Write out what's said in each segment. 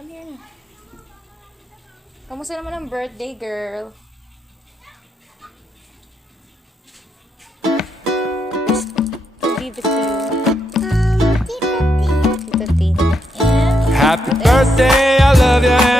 Come here na. Kamusta naman ang birthday, girl? Leave it to you. Happy birthday, I love you,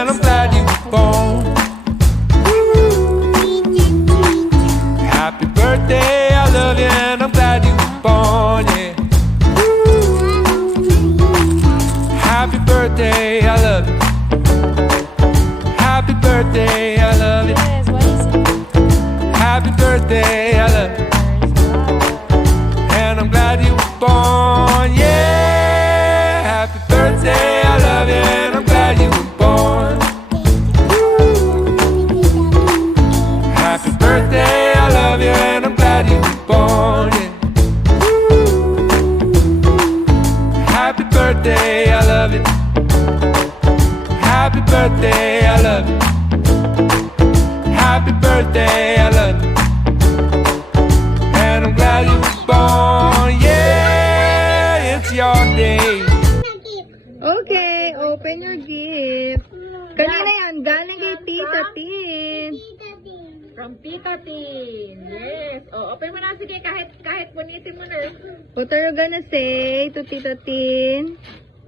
birthday, you. And I'm glad you were born. Yeah. Happy birthday, I love you, and I'm glad you were born. Happy birthday, I love you, and I'm glad you were born. Yeah. Happy birthday, I love you. Happy birthday, I love you. Happy birthday, I love you. Galing kay Tita Tin. From Tita Tin. Yes. Oh, open mo na. Sige, kahit, kahit punitin mo na. What are you gonna say to Tita Tin?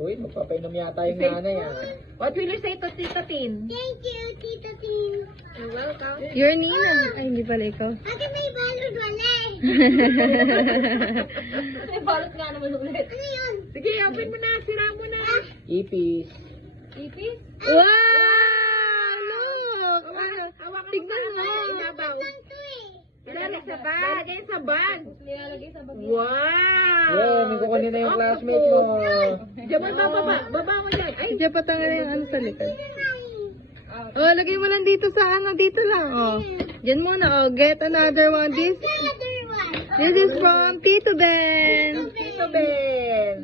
Uy, magpapainom yata yung nanay ah. What will you say to Tita Tin? Thank you, Tita Tin. You're welcome. Your Nina. Ay, hindi pala ikaw. Ate, may balot wala eh. May balot nga naman ulit. Ano yun? Sige, open mo na. Sira mo na. Ipis. Ipis? Wow! Tignan mo. Ibabaw. To eh. Ilalagay sa bag. Ilalagay sa bag. Wow! Yeah, may kukunin na yung classmate mo. Diyan mo, baba, baba mo dyan. Ay, Diyan patanggal yung ano sa likod. Oh, lagay mo lang dito sa ano, dito lang, oh. Diyan muna, oh. Get another one. This, Another one. this is from Tito Ben. Tito Ben.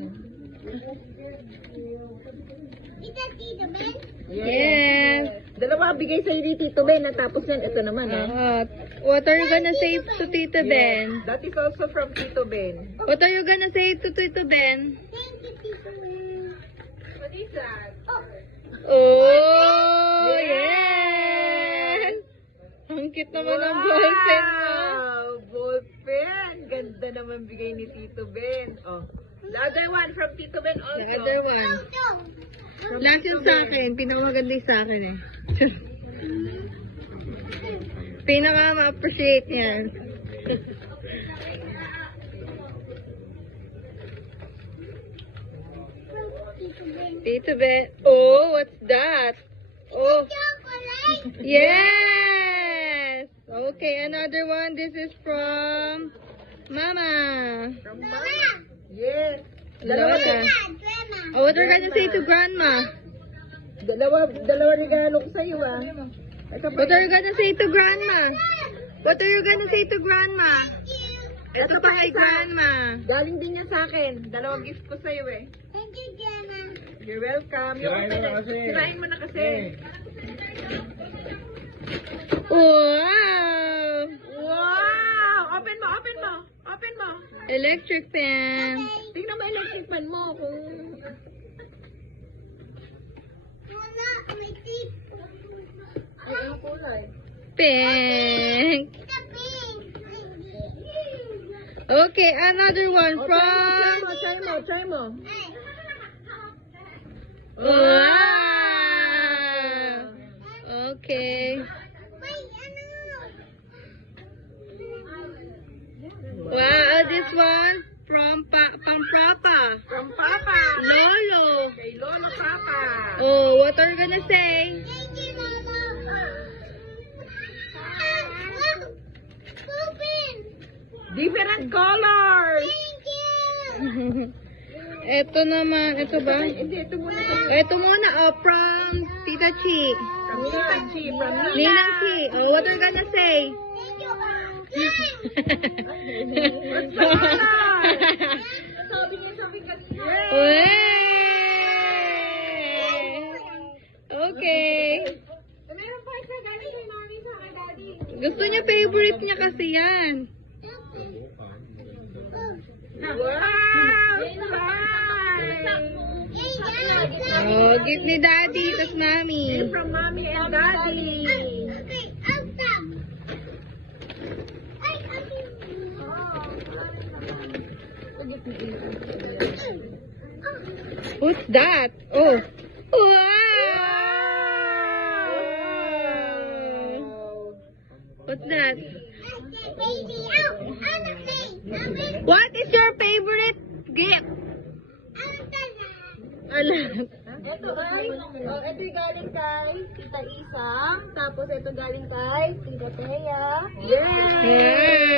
Tita, Tita Ben. Yes. Dalawa bigay sa'yo ni Tito Ben. At tapos yan, ito naman ah. Uh, what are you gonna say to Tito Ben? That is also from Tito Ben. What are you gonna say to Tito Ben? Thank you, Tita Ben. What is that? Oh, yes! Ang cute naman ang ballpen mo. Wow! Ballpen! Ganda naman bigay ni Tito Ben. Oh. The other one from Tito Ben also. The other one. Go. Last yung sa akin. Pinakamaganda yung sa akin eh. Pinaka ma-appreciate yan. Tita Ben. Tito Ben. Oh, what's that? Oh, yes! Okay, another one. This is from Mama. From. Mama. Yes. Dad, Grandma. Oh, what are you gonna say to Grandma? Dalawa, dalawa regalo ko sa'yo ah. What are you gonna say to Grandma? What are you gonna say to Grandma? Ito pa kay Grandma. Galing din yan sa akin. Dalawang gift ko sa'yo eh. Thank you, Grandma. You're welcome. You Sirain mo open na it. kasi. Sirain mo na kasi. Wow! Open mo. Electric fan. Tingnan mo electric fan mo kung... Wala, may teeth. Yung kulay. Pink. Tita Pink. Okay, another one Oh, try, try from... mo, try mo, try mo. Wow! Oh, what are you gonna say? Thank you, Mama. Different colors. Thank you. Ito naman, ito ba? Hindi, ito muna. Ito muna, oh, from Tita Chi. From Tita Chi, from Nina. Ninang Chi. Oh, what are you gonna say? Thank you. What's the color? Sabi niya sabi kanina. Okay. Meron pa isa galing kay mami sa daddy. Gusto niya, favorite niya kasi yan. Wow! Oh, gift ni Daddy, tas Mami. From mommy and daddy. What's that? Oh. What's that? Baby, out. On the face. What is your favorite gift? Ala. Ito ay, oh, ito galing kay Tita Isa. Tapos ito galing kay Tita Thea. Yeah.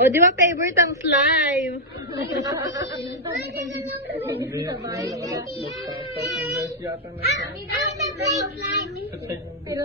Oh, di ba favorite ang slime? Pinuntahan